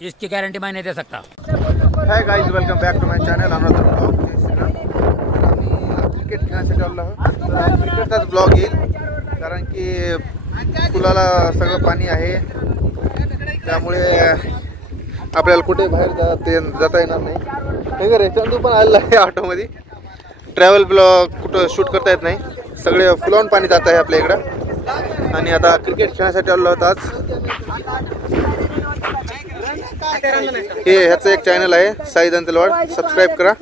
इसकी गारंटी मैं नहीं दे सकता। Hi guys welcome back to my channel another blog cricket खेळण्यासाठी आलो आहोत तर आज क्रिकेटचाच ब्लॉग येईल कारण की पुलाला सगळं पाणी आहे. त्यामुळे आपल्याला कुठे बाहेर जा ते जाता येणार नाही. हे रे चंदू पण आलेला आहे ऑटोमध्ये. ट्रॅव्हल ब्लॉग कुठं शूट करता येत नाही. सगळे फुलावून पाणी जात आहे आपल्या इकडं. आणि आता क्रिकेट खेळण्यासाठी आलो आहोत आज. हे ह्याचं एक चॅनल आहे साई दंतलवाड. सबस्क्राईब करा.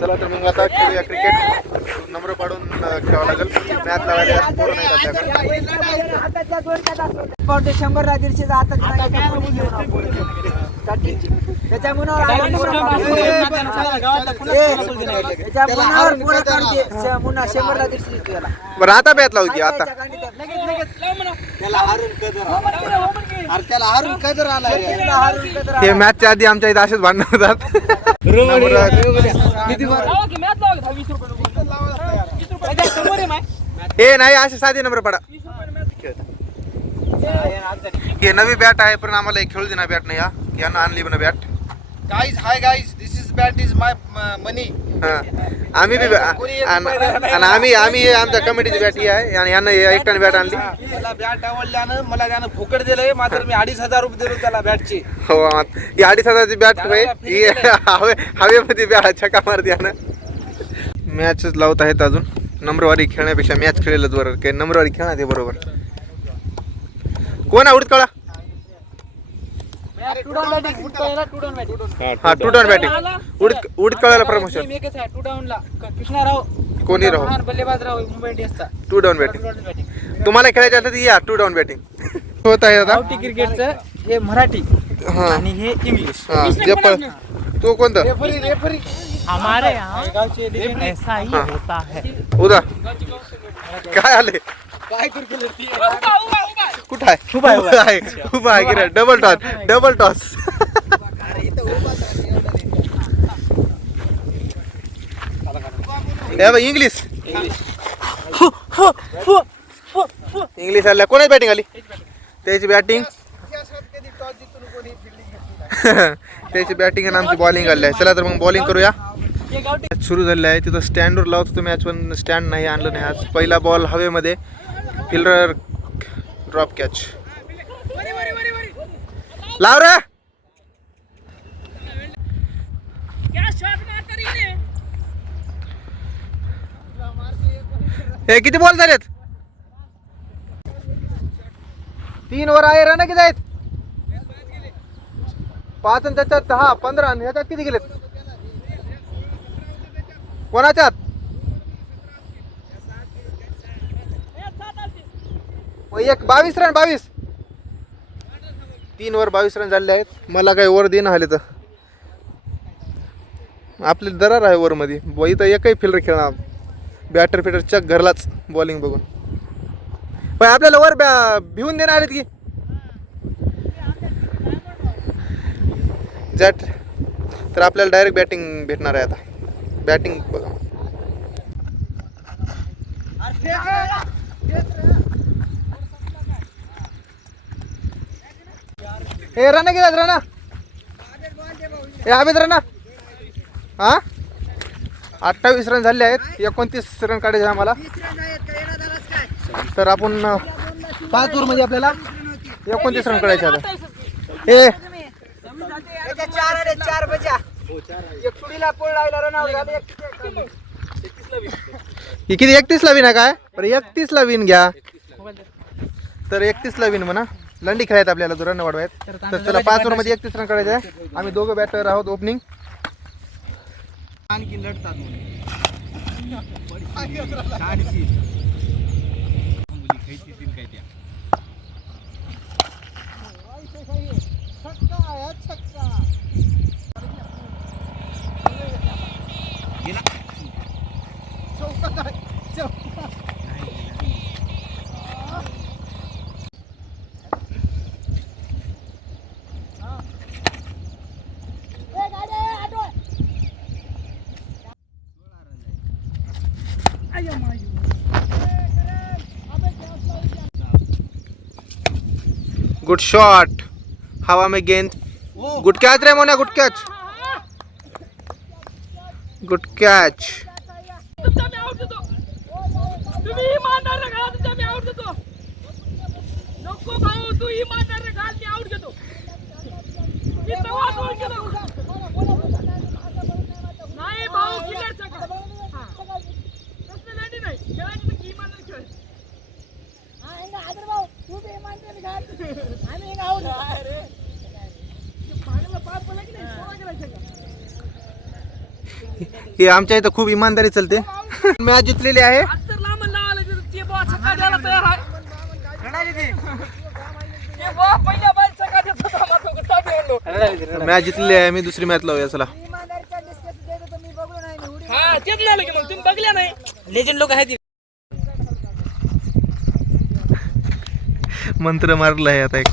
चला तर मग आता खेळूया क्रिकेट नंबर पाडून खेळावं लागेल. मॅच लावायला पोरं शंभर रात्रीचे त्याच्या मुन्हा शंभर रात्रीची त्याला बरं आता बॅट लावू आता. त्याला हारून कदर अरे त्याला हारून कदर आला कदर हे मॅचच्या आधी आमच्या इथे असेच भांडण होतात. हे नाही असे साधे नंबर पडा. हे नवी बॅट आहे पण आम्हाला एक खेळू दे ना बॅट नाही हा. यानं आणली पण bat guys hi guys this is bat is my uh, money. हा. आम्ही बी आणि आणि आम्ही आम्ही आमच्या कमिटीची बॅट ही आहे आणि यानं एकट्याने बॅट आणली. मला बॅट आवडल्यानं मला त्यानं फुकट दिलंय मात्र मी अडीच हजार रुपये दिलो त्याला बॅटचे. हो ही. अडीच हजाराची बॅट ही हवे हवेमध्ये बॅट छका मारते यानं मॅचच लावत आहेत अजून. नंबरवारी खेळण्यापेक्षा मॅच खेळलेलं बरोबर काही नंबरवारी खेळणार ते बरोबर. कोण आवडत कळा? हा टू डाऊन बॅटिंग उडीत उडीत कळायला प्रमोशन टू डाऊनला कृष्णाराव कोणी राहो? महान बल्लेबाज राव मुंबई इंडियन्सचा टू डाऊन बॅटिंग तुम्हाला खेळायचं असेल तर या टू डाऊन बॅटिंग होत आहे आता. गावठी क्रिकेटचं हे मराठी हा. आणि हे इंग्लिश हा. जे पण तो कोणतं? रेफरी रेफरी हमारे यहाँ गावचे ऐसा ही हाँ। होता है. उदा. काय आले? काय क्रिकेट कुठं आहे? उभा आहे उभा आहे. गिरा double toss double toss English English आल्या. कोणाची बॅटिंग आली? त्याची बॅटिंग त्याची बॅटिंग आणि आमची बॉलिंग आली आहे. चला तर मग बॉलिंग करूया. मॅच सुरू झालेलं आहे. तिथं स्टँडवर लावत होतो मॅच पण स्टँड नाही आणलं नाही. आज पहिला बॉल हवेमध्ये. फिल्डर ड्रॉप कॅच लाव रे. हे किती बॉल झालेत? तीन वर आहे रन किती आहेत? पाच आणि त्याच्यात दहा पंधरा आणि ह्याच्यात किती गेलेत? कोणाच्यात मग एक बावीस रन बावीस. तीन वर बावीस रन झाले आहेत. मला काही वर देणं आले तर. आपले दरार आहे ओवरमध्ये ब- इथं एकही फिल्डर खेळणार बॅटर फिटर चक घरलाच बॉलिंग बघून. पण आपल्याला वर बॅ भिवून देणार आहेत की? जॅट. तर आपल्याला डायरेक्ट बॅटिंग भेटणार आहे आता. बॅटिंग बघा. हे रन किती राणा हे आबिद रन? हा? अठ्ठावीस रन झाले आहेत. एकोणतीस रन काढायचे आम्हाला. तर आपण अं, पाच म्हणजे आपल्याला? एकोणतीस रन काढायचे आता. हे चार बजा किती? एकतीस ला विन आहे काय? बरं एकतीस ला विन घ्या. तर एकतीस ला विन म्हणा. लंडी खेळायत आपल्याला दो रन वाढवायत. तर चला पाच ओव्हरमध्ये एकतीस रन काढायचे आहे. आम्ही दोघं बॅटर आहोत ओपनिंग आणखी लढतात गुड शॉट हवा में गेंद गुड कैच रे Mona good catch good catch तुमचा मी आउट देतो तुम्ही इमानदार घाला तुमचा मी आउट देतो नको भाऊ तू इमानदार घाल मी आउट घेतो मी तेव्हा गोल केलो नाही भाऊ क्लिअरचा का प्रश्न नाही नाही खेळायची तर इमानदार खेळ मागेला पाय पडला की नाही सोळा केला का हे आमच्या इथं खूप इमानदारी चालते. मॅच जिंकलेली आहे. मॅच जिंकलेली आहे मी दुसरी मॅच लावूया चला. हा तेच नाही की मग तुम्ही बघल्या नाही. लेजंड लोक आहेत मंत्र मारलं आहे आता एक.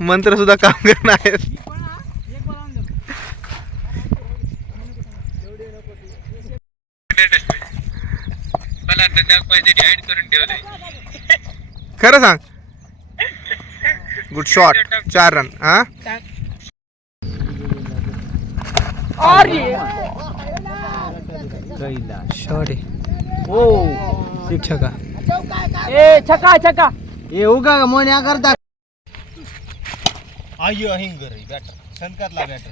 मंत्र सुद्धा काम करणार आहेत. खरं सांग. गुड शॉट चार रन हा? शॉट आहे छका ए छक्का छक्का हे उगा मोन्या करता आयो हिंगर बॅटर शंकातला बॅटर